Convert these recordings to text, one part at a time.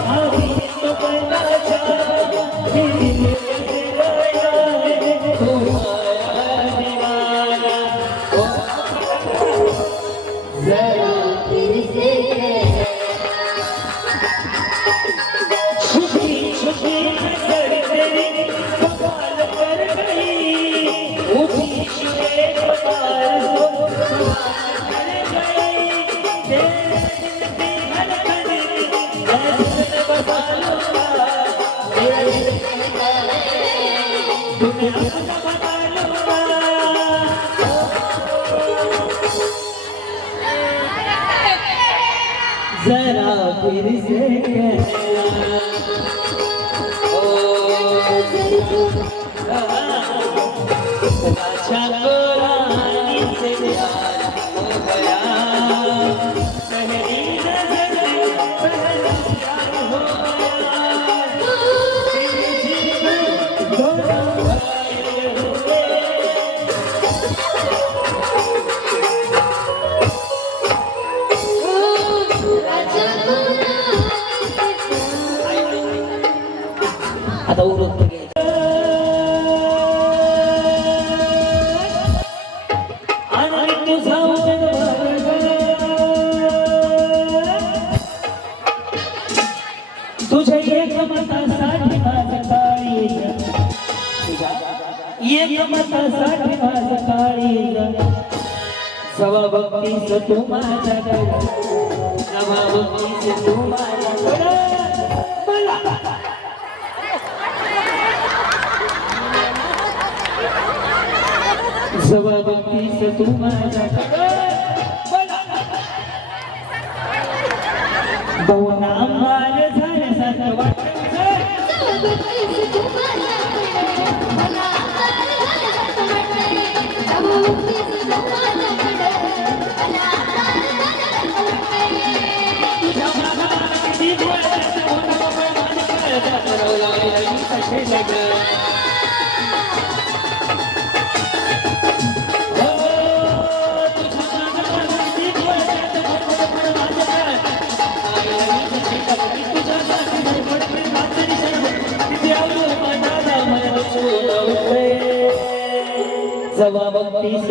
I'm जरा फिर से कहना तुझ्या एक मतासाठी माझं काळीज. ये एक मतासाठी माझं काळीज. सवा भक्तीच तू माझ्याकडे. सवा भक्तीच तू माझ्याकडे. सवा भक्तीच तू माझ्याकडे. बहु नाम सर्वात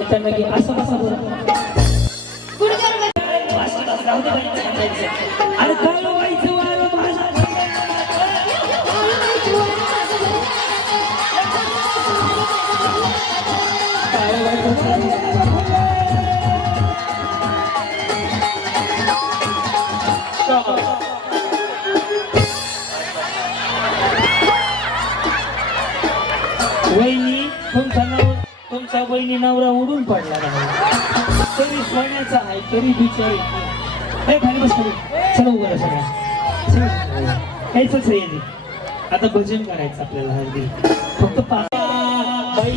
त्यांना की असं कसं बोल काय हो? तुमचा बहिणी नवरा उडून पडला तरी सोन्याचा आहे तरी बिचारी आहे आता भजन करायचं आपल्याला हल्दी फक्त पाणी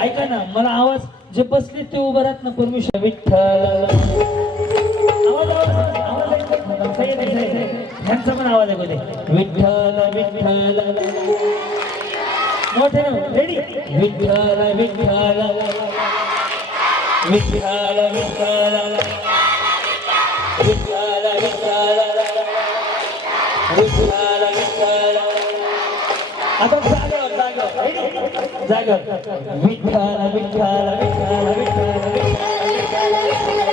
ऐका ना मला आवाज जे बसले ते उभं राहत ना परमेश्वर. विठ्ठल. ह्यांचा पण आवाज आहे विठ्ठल विठ्ठल. मोठे ना रेडी विठ्ठल विठ्ठल. विठ्ठल विठ्ठल. विठ्ठल विठ्ठल. विठ्ठल विठ्ठल. आता जागर जागर जागर विठ्ठल विठ्ठल विठ्ठल विठ्ठल. श्रेष्ठ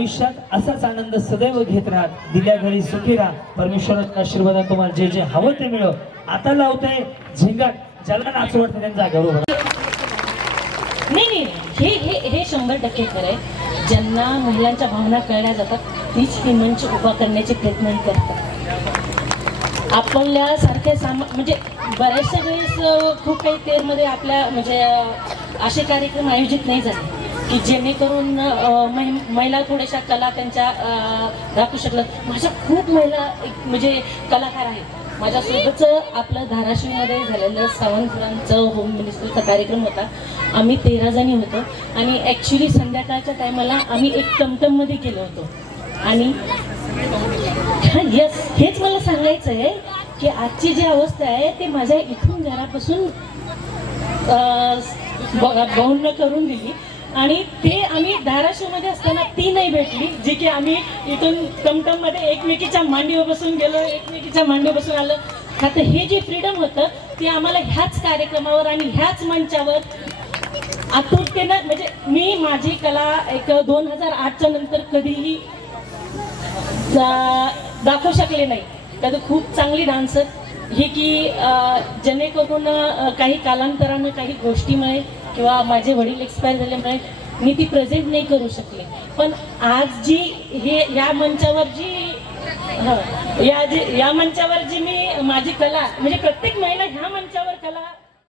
आयुष्यात असाच आनंद सदैव घेत राहा दिल्या घरी सुखी राहा. परमेश्वराच्या आशीर्वादात तुम्हाला जे जे हवं ते मिळव आता लावतंय झिंगाट. ज्याला नाच वाटतं त्यांचा जागेवर नाही नाही. हे हे हे शंभर टक्के खरं आहे. ज्यांना महिलांच्या भावना कळल्या जातात तीच ती मंच उभा करण्याचे प्रयत्न करतात. आपल्या सारख्या सामा म्हणजे बऱ्याचशा वेळेस खूप काही तेरमध्ये आपल्या म्हणजे असे कार्यक्रम आयोजित नाही झाले. की जेणेकरून महिला थोड्याशा कला त्यांच्या राखू दाखवू माझ्या खूप महिला एक म्हणजे कलाकार आहेत. माझ्यासोबतच आपलं धाराशिवमध्ये झालेलं सावंतरांचं होम मिनिस्टरचा कार्यक्रम होता. आम्ही तेरा जणी होतो. आणि ॲक्च्युली संध्याकाळच्या टायमाला आम्ही एक टमटममध्ये केलं होतो. आणि यस हेच मला सांगायचं आहे की आजची जी अवस्था आहे ते माझ्या इथून घरापासून बौर्ण करून दिली. आणि ते आम्ही धाराशिवमध्ये असताना ती नाही भेटली जी की आम्ही इथून टमटममध्ये एकमेकीच्या मांडीवर बसून गेलो एकमेकीच्या मांडीवर बसून आलो. आता हे जे फ्रीडम होतं ते आम्हाला ह्याच कार्यक्रमावर आणि ह्याच मंचावर आतुरतेनं म्हणजे मी माझी कला एक दोन हजार आठच्या नंतर कधीही दाखवू शकले नाही. त्यात खूप चांगली डान्सर हे की जेणेकरून काही कालांतरानं काही गोष्टीमुळे किंवा माझे वडील एक्सपायर झाल्यामुळे मी ती प्रेझेंट नाही करू शकले. पण आज जी हे या मंचावर जी या जी या मंचावर जी मी माझी कला म्हणजे प्रत्येक महिला ह्या मंचावर कला